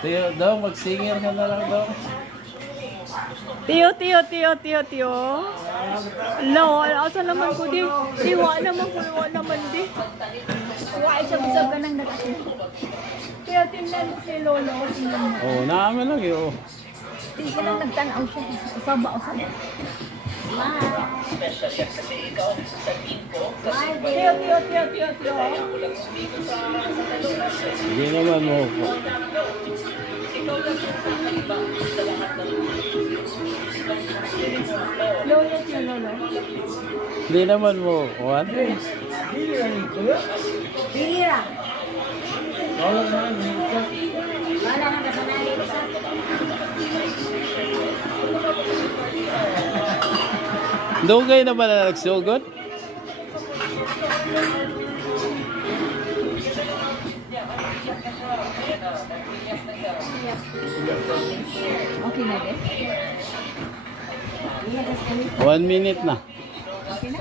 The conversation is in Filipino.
Tiyo daw, mag-singer ka na lang daw. Tiyo. Lo, asa naman ko di? Diwa naman di. Wa siya busag ka nang nagkakita. Tiyo, tingnan mo si Lolo. Oh, namin lang yun. Hindi ka lang nagtanaw siya. Usaba. Tiyo. Hindi naman mo. Lolo. Hindi naman mo. Kuhan? Tira. Wala nang kasanay sa. Dugay naman na nagsugod. Okay na din. 1 minute na. Okay na?